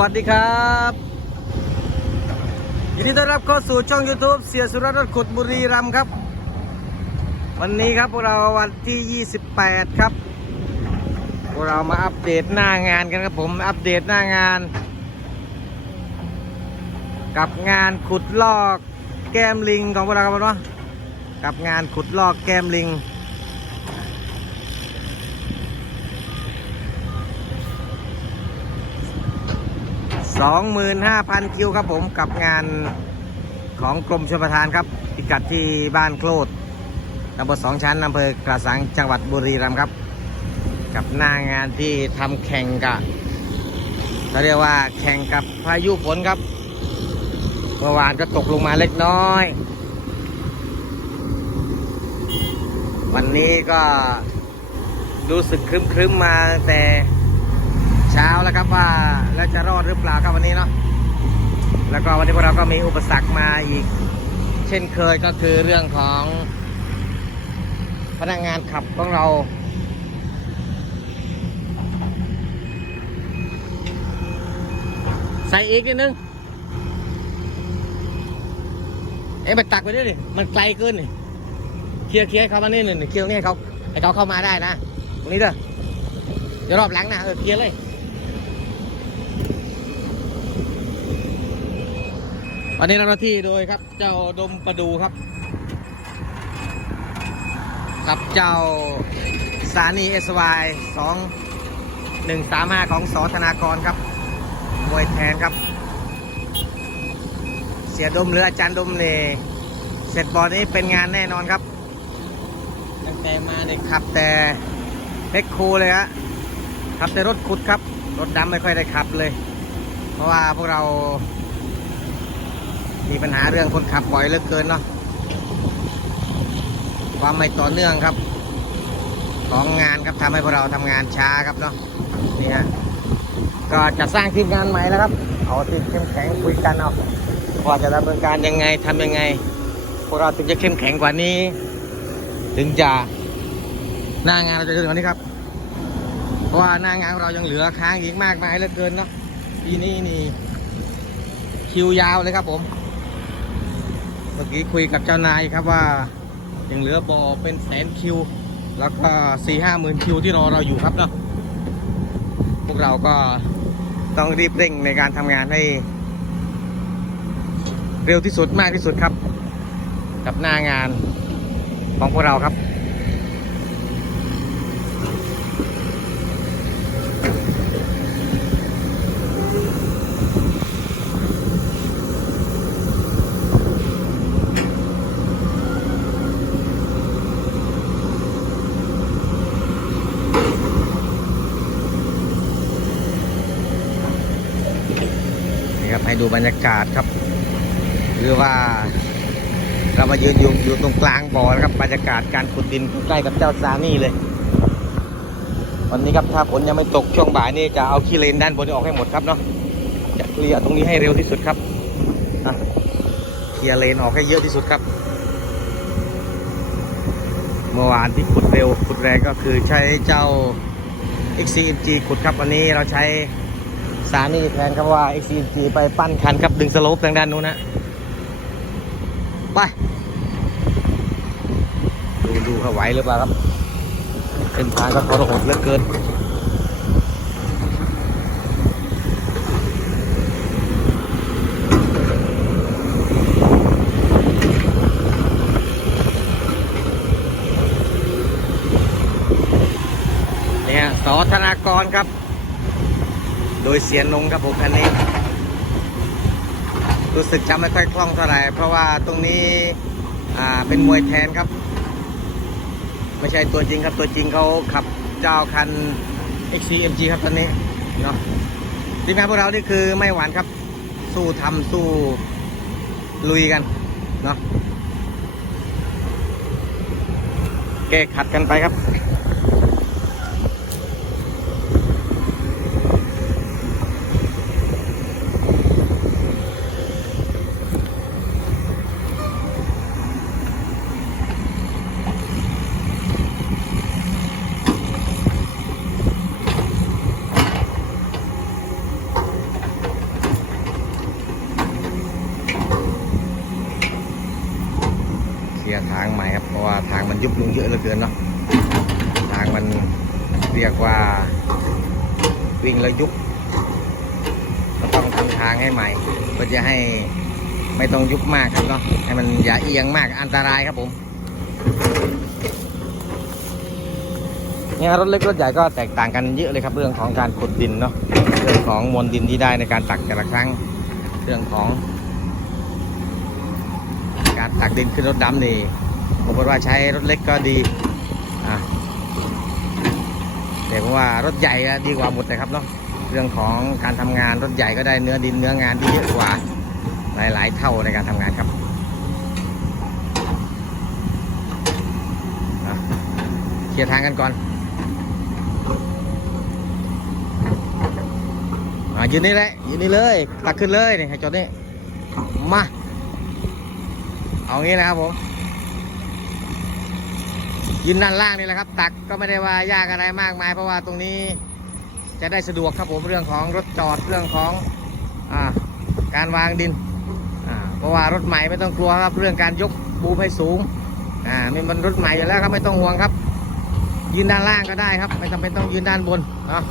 วัสดีครับยินดีต้อนรับเข้าสู่ช่อง YouTube เสียสุรัตน์รถขุดบุรีรัมครับ วันนี้ครับพวกเราวันที่ 28 ครับพวกเรามาอัปเดตหน้างานกันครับผมอัปเดตหน้างาน กับงานขุดลอกแก้มลิงของพวกเราครับผมเนาะกับงานขุดลอกแก้มลิง 25,000 คิวครับผมกับงานของกรมชลประทานครับ พิกัดที่บ้านโคลดตำบลสองชั้นอำเภอกระสังจังหวัดบุรีรัมย์ครับ กับหน้างานที่ทำแข่งกับเขาเรียกว่าแข่งกับพายุฝนครับ เมื่อวานก็ตกลงมาเล็กน้อย วันนี้ก็รู้สึกครึ้มๆมาแต่ ช้าแล้วครับว่าแล้วจะรอดหรือเปล่าครับวันนี้เนาะแล้วก็วันนี้พวกเราก็มีอุปสรรคมาอีก เช่นเคยก็คือเรื่องของพนักงานขับของเรา ใส่อีกนิดนึงเอ๊ะไปตักไปด้วยดิมันไกลเกินนี่เคลียร์เคลียร์เขามานี่หนึ่งเคลียร์นี้เขาให้เขาเข้ามาได้นะตรงนี้เด้อเดี๋ยวรอบหลังนะเออเคลียร์เลย วันนี้เราหน้าที่โดยครับ เจ้าดมประดูครับ กับเจ้าสานีเอสวายสองหนึ่งสามห้าของสอธนากรครับมวยแทนครับ เสียดมหรืออาจารย์ดมเนเสร็จบอลนี้เป็นงานแน่นอนครับตั้งแต่มาเนี่ยขับแต่เล็กคูเลยฮะขับแต่รถขุดครับ รถดำไม่ค่อยได้ขับเลย เพราะว่าพวกเรา มีปัญหาเรื่องคนขับบ่อยเหลือเกินเนาะความไม่ต่อเนื่องครับ ของงานครับทำให้พวกเราทำงานช้าครับเนาะนี่ฮะก็จะสร้างทีมงานใหม่แล้วครับ เอาทีมเข้มแข็งคุยกันเอาว่าจะดำเนินการยังไงทำยังไง พวกเราถึงจะเข้มแข็งกว่านี้ ถึงจะหน้างานเราจะถึงวันนี้ครับเพราะว่าหน้างานของเรายังเหลือค้างอีกมากมายเหลือเกินเนาะปีนี้นี่คิวยาวเลยครับผม มื่อกี้คุยกับเจ้านายครับว่ายังเหลือบอเป็นแสนคิว แล้วก็สี่ห้าหมื่นคิวที่รอเราอยู่ครับเนาะพวกเราก็ต้องรีบเร่งในการทำงานให้เร็วที่สุดมากที่สุดครับ กับหน้างานของพวกเราครับ ดูบรรยากาศครับ หรือว่า เรามายืนอยู่อยู่ตรงกลางบ่อนะครับบรรยากาศการขุดดินใกล้กับเจ้าซานี่เลย วันนี้ครับถ้าฝนยังไม่ตกช่วงบ่ายนี่จะเอาขี้เลนด้านบนออกให้หมดครับเนาะจะเคลียร์ตรงนี้ให้เร็วที่สุดครับเคลียร์เลนออกให้เยอะที่สุดครับ เมื่อวานที่ขุดเร็วขุดแรงก็คือใช้เจ้า XCMG ขุดครับวันนี้เราใช้ สารนี่แทนครับว่า XCG ไปปั้นคันครับดึงสโลปทางด้านนู้นนะไป ดูดูเขาไหวหรือเปล่าครับเส้นทางก็ทรหดเหลือเกินเนี่ยสอธนากรครับ โดยเสียนงครับผมคันนี้ รู้สึกจะไม่ค่อยคล่องเท่าไหร่ เพราะว่าตรงนี้อ่าเป็นมวยแทนครับ ไม่ใช่ตัวจริงครับตัวจริงเขาขับเจ้าคัน XCMG ครับตอนนี้เนาะทีมงานพวกเรานี่คือไม่หวานครับ สู้ทำสู้ลุยกันเนาะแก้ขัดกันไปครับางใหม่ครับ เพราะว่าทางมันยุบลงเยอะเหลือเกินเนาะ ทางมันเรียกว่าวิ่งแล้วยุบ ก็ต้องทำทางให้ใหม่เพื่อจะให้ไม่ต้องยุบมากครับเนาะ ให้มันอย่าเอียงมากอันตรายครับผมเนี่ยรถเล็กรถใหญ่ก็แตกต่างกันเยอะเลยครับ เรื่องของการขุดดินเนาะ เรื่องของมวลดินที่ได้ในการตักแต่ละครั้ง เรื่องของการตักดินขึ้นรถดำนี่ ผมบอกว่าใช้รถเล็กก็ดีอะแต่ผมว่ารถใหญ่ดีกว่าหมดเลยครับเนาะเรื่องของการทำงานรถใหญ่ก็ได้เนื้อดินเนื้องานที่เยอะกว่าหลาย ๆ เท่าในการทำงานครับเคลียร์ทางกันก่อนอยืนนี่แหละยืนนี่เลยตักขึ้นเลยนี่ให้จอดนี่มา เอางี้นะครับผม ยืนด้านล่างนี่แหละครับ ตักก็ไม่ได้ว่ายากอะไรมากมาย เพราะว่าตรงนี้จะได้สะดวกครับผมเรื่องของรถจอดเรื่องของอการวางดินเพราะว่ารถใหม่ไม่ต้องกลัวครับ เรื่องการยกบูมให้สูงอ่ามีมันรถใหม่อยู่แล้วครับไม่ต้องห่วงครับ ยืนด้านล่างก็ได้ครับ ไม่จำเป็นต้องยืนด้านบนเนาะ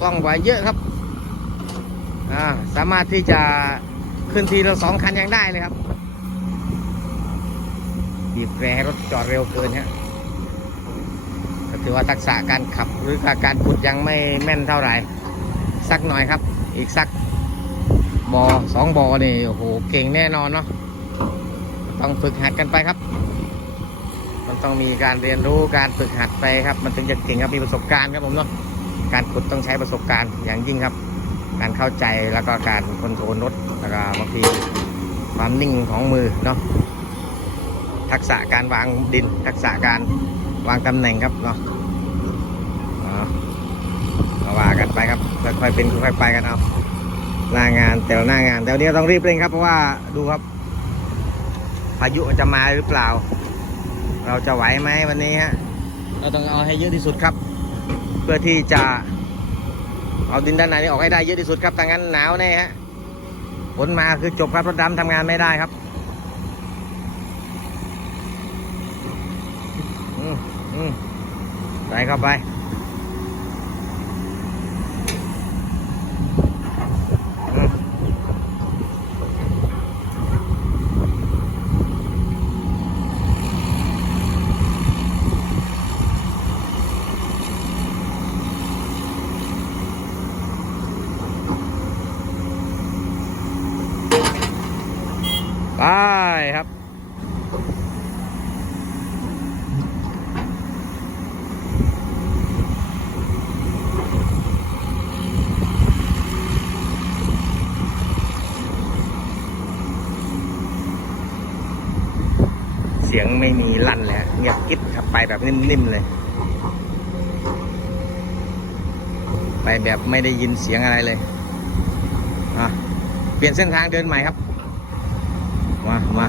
กล้องไหวเยอะครับสามารถที่จะขึ้นทีละสองคันยังได้เลยครับบีบแตรให้รถจอดเร็วเกินฮะก็ ถือว่าทักษะการขับหรือการขุดยังไม่แม่นเท่าไหร่ สักหน่อยครับ อีกสักบอสองบอนี่โอ้โหเก่งแน่นอนเนาะต้องฝึกหัดกันไปครับ มันต้องมีการเรียนรู้การฝึกหัดไปครับ มันถึงจะเก่งครับมีประสบการณ์ครับผมเนาะการขุดต้องใช้ประสบการณ์อย่างยิ่งครับ การเข้าใจแล้วก็การคอนโทรลรถแล้วก็บางทีความนิ่งของมือเนาะทักษะการวางดิน ทักษะการวางตำแหน่งครับเนาะ เอาว่ากันไปครับค่อยๆเป็นค่อยๆไปกันเอาหน้างานแต่ละหน้างาน แต่วันนี้ต้องรีบเร่งครับเพราะว่าดูครับ พายุจะมาหรือเปล่า เราจะไหวไหมวันนี้ฮะเราต้องเอาให้เยอะที่สุดครับ เพื่อที่จะ เอาดินด้านในนี้ออกให้ได้เยอะที่สุดครับถ้างั้นหนาวแน่ฮะฝนมาคือจบครับรถดำทำงานไม่ได้ครับอืมอืมใส่เข้าไป ไปครับ เสียงไม่มีลั่นเลยเงียบกิ๊บขับไปแบบนิ่มๆเลย ไปแบบไม่ได้ยินเสียงอะไรเลย อะ เปลี่ยนเส้นทางเดินใหม่ครับ มามา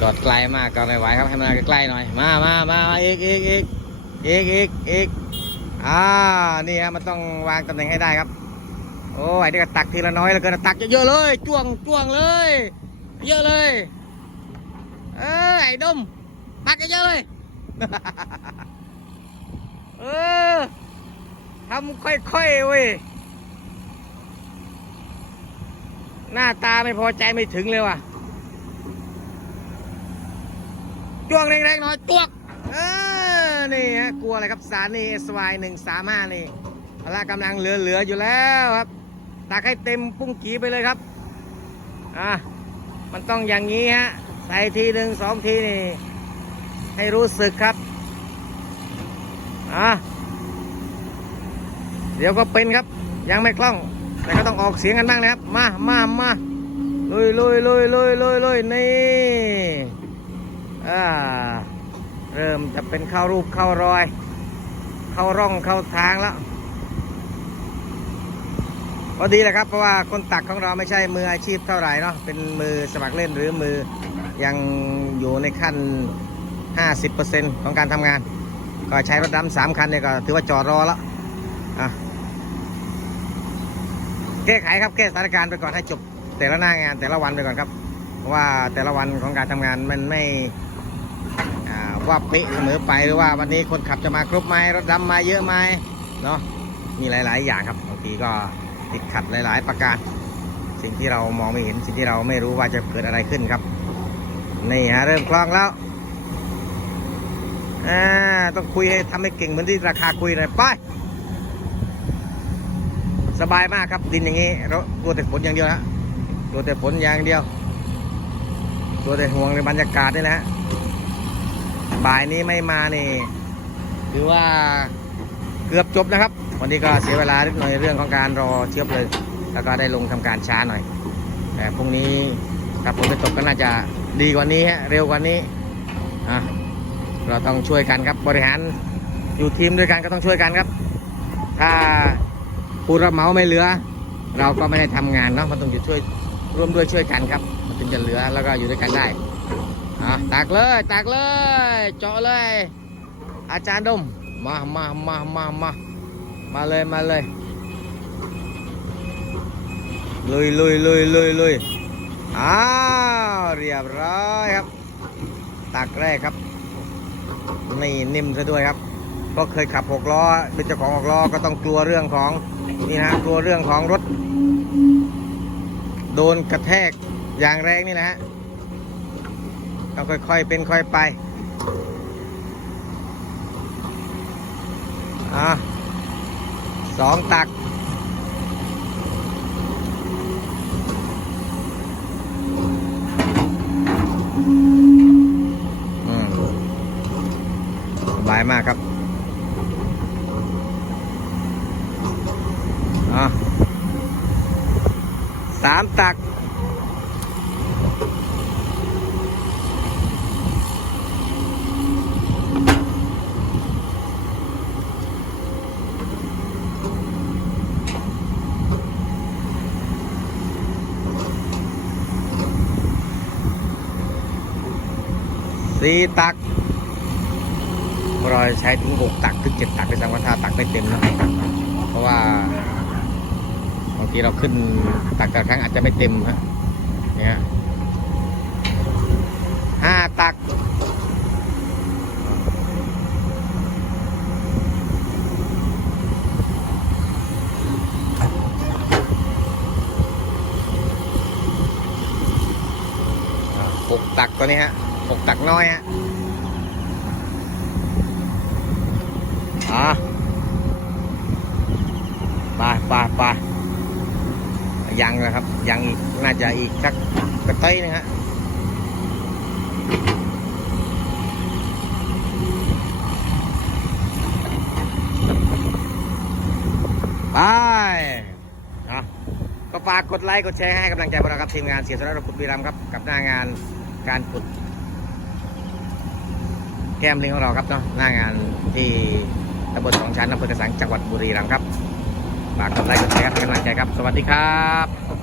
จอดไกลมากก็ไม่ไหวครับให้มันใกล้ๆหน่อย มามามาอีกอีกอีกอีกอีกอีกอ่านี่ฮะมันต้องวางตำแหน่งให้ได้ครับ โอ้ยนี่ก็ตักทีละน้อยแล้วกินตักเยอะๆเลยจ้วงจ้วงเลย เยอะเลย เออไอ้ดมตักเยอะเลยเออทำค่อยๆเว้ย หน้าตาไม่พอใจไม่ถึงเลยว่ะจ้วงแรงๆหน่อยจ้วงเออนี่ฮะกลัวอะไรครับสารนี่ SY หนึ่งสามห้านี่พละกำลังเหลือๆอยู่แล้วครับตักให้เต็มปุ้งกีไปเลยครับอะมันต้องอย่างนี้ฮะใส่ทีหนึ่งสองทีนี่ ให้รู้สึกครับอะเดี๋ยวก็เป็นครับยังไม่คล่อง แต่ก็ต้องออกเสียงกันบ้างนะครับ มามามาลุยลุยลุยลุยลุยลุยนี่อ่าเริ่มจะเป็นเข้ารูปเข้ารอย เข้าร่องเข้าทางแล้วก็ดีแหละครับเพราะว่าคนตักของเราไม่ใช่มืออาชีพเท่าไหร่เนาะเป็นมือสมัครเล่นหรือมือยังอยู่ในขั้น 50%ของการทำงาน ก็ใช้รถดำสามคันเนี่ยก็ถือว่าจอดรอแล้วอะ แก้ไขครับแก้สถานการณ์ไปก่อนให้จบ แต่ละหน้างานแต่ละวันไปก่อนครับ เพราะว่าแต่ละวันของการทำงานมันไม่ว่าเป๊ะเสมอไปหรือว่าวันนี้คนขับจะมาครบไหมรถดำมาเยอะไหมเนาะมีหลาย ๆ อย่างครับบางทีก็ติดขัดหลาย ๆ ประการสิ่งที่เรามองไม่เห็นสิ่งที่เราไม่รู้ว่าจะเกิดอะไรขึ้นครับนี่ฮะเริ่มคล่องแล้วอ่าต้องคุยให้ทำให้เก่งเหมือนที่ราคาคุยหน่อยไป สบายมากครับดินอย่างนี้เราตัวแต่ฝนอย่างเดียวนะตัวแต่ฝนอย่างเดียว ตัวแต่ห่วงในบรรยากาศนี่นะฮะบ่ายนี้ไม่มานี่ถือว่าเกือบจบนะครับ วันนี้ก็เสียเวลานิดหน่อยเรื่องของการรอเทียบเลยแล้วก็ได้ลงทำการช้าหน่อย แต่พรุ่งนี้ถ้าฝนจะตกก็น่าจะดีกว่านี้ฮะเร็วกว่านี้อะเราต้องช่วยกันครับบริหารอยู่ทีมด้วยกันก็ต้องช่วยกันครับ ถ้า ผู้รับเหมาไม่เหลือ เราก็ไม่ได้ทำงานเนาะมันต้องอยู่ช่วยร่วมด้วยช่วยกันครับ มันถึงจะเหลือแล้วก็อยู่ด้วยกันได้อะตักเลยตักเลย เจาะเลย อาจารย์ดมมามามามามามาเลยมาเลยลุยลุยลุยลุยลุยอ้าวเรียบร้อยครับ ตักแรกครับนี่นิ่มซะด้วยครับ ก็เคยขับหกล้อเป็นเจ้าของหกล้อก็ต้องกลัวเรื่องของ นี่นะฮะกลัวเรื่องของรถ โดนกระแทกอย่างแรงนี่นะฮะต้องค่อยๆเป็นค่อยไปอะสองตักอืมสบายมากครับ อะ สามตัก สี่ตักเราใช้ถึงหกตัก ถึงเจ็ดตักไปสังว่าถ้าตักไม่เต็มนะเพราะว่าางทีเราขึ้นตักแต่ละครั้งอาจจะไม่เต็มฮะเนี่ยห้าตักหกตักตัวนี้ฮะหกตักน้อยฮะอะไปไปไป ยังนะครับ ยังอีกน่าจะอีกสักกระเต้ยนึงฮะไปอะก็ฝากกดไลค์กดแชร์ให้กำลังใจพวกเราครับทีมงานเสียสละระบุรีรัมครับกับหน้างานการขุด แก้มลิงของเราครับเนาะหน้างานที่ตำบลสองชั้นอำเภอกระสังจังหวัดบุรีรัมย์ครับ ฝากกดไลค์กดแชร์ให้กำลังใจครับ สวัสดีครับ